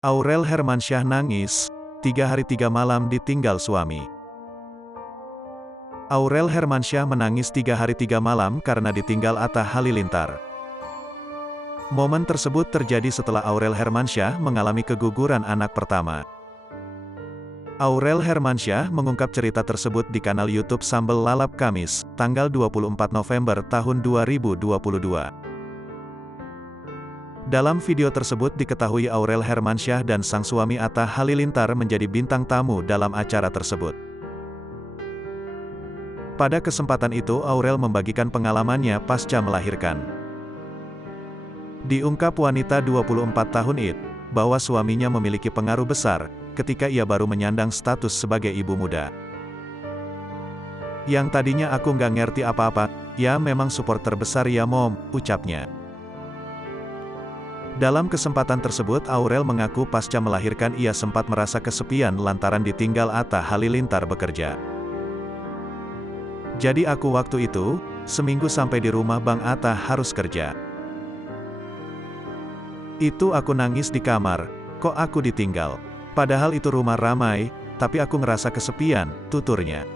Aurel Hermansyah nangis, 3 hari 3 malam ditinggal suami. Aurel Hermansyah menangis 3 hari 3 malam karena ditinggal Atta Halilintar. Momen tersebut terjadi setelah Aurel Hermansyah mengalami keguguran anak pertama. Aurel Hermansyah mengungkap cerita tersebut di kanal YouTube Sambel Lalap Kamis, tanggal 24 November tahun 2022. Dalam video tersebut diketahui Aurel Hermansyah dan sang suami Atta Halilintar menjadi bintang tamu dalam acara tersebut. Pada kesempatan itu Aurel membagikan pengalamannya pasca melahirkan. Diungkap wanita 24 tahun itu, bahwa suaminya memiliki pengaruh besar, ketika ia baru menyandang status sebagai ibu muda. Yang tadinya aku nggak ngerti apa-apa, ya memang support terbesar ya mom, ucapnya. Dalam kesempatan tersebut Aurel mengaku pasca melahirkan ia sempat merasa kesepian lantaran ditinggal Atta Halilintar bekerja. Jadi aku waktu itu, seminggu sampai di rumah Bang Atta harus kerja. Itu aku nangis di kamar, kok aku ditinggal. Padahal itu rumah ramai, tapi aku ngerasa kesepian, tuturnya.